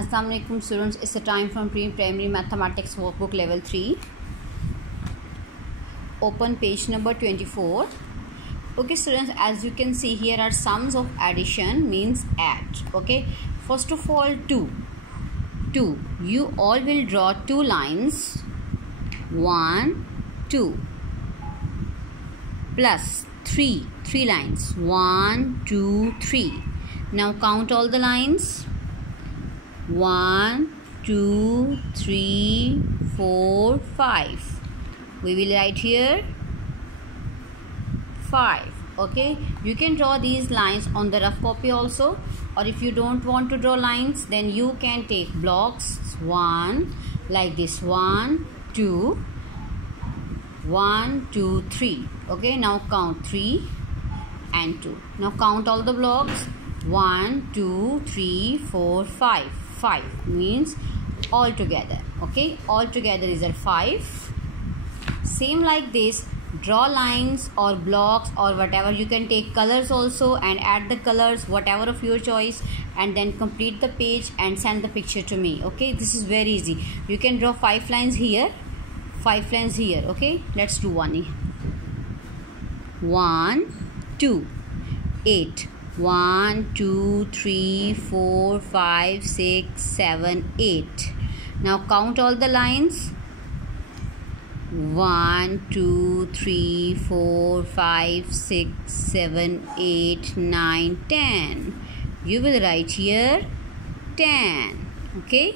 Assalamu alaikum students, it's a time from pre-primary mathematics workbook level 3. Open page number 24. Okay students, as you can see here are sums of addition means add. Okay, first of all 2. You all will draw 2 lines. 1, 2 plus 3 lines. 1, 2, 3. Now count all the lines. 1, 2, 3, 4, 5. We will write here 5. Okay, you can draw these lines on the rough copy also, or if you don't want to draw lines, then you can take blocks. 1 like this. 1, 2, 1, 2, 3. Okay, now count 3 and 2. Now count all the blocks. 1, 2, 3, 4, 5. 5 means all together. Okay, all together is a 5. Same like this, draw lines or blocks or whatever. You can take colors also and add the colors, whatever of your choice, and then complete the page and send the picture to me. Okay, this is very easy. You can draw 5 lines here, 5 lines here. Okay, let's do one. 1, 2, 8. 1, 2, 3, 4, 5, 6, 7, 8. Now count all the lines. 1, 2, 3, 4, 5, 6, 7, 8, 9, 10. You will write here 10. Okay.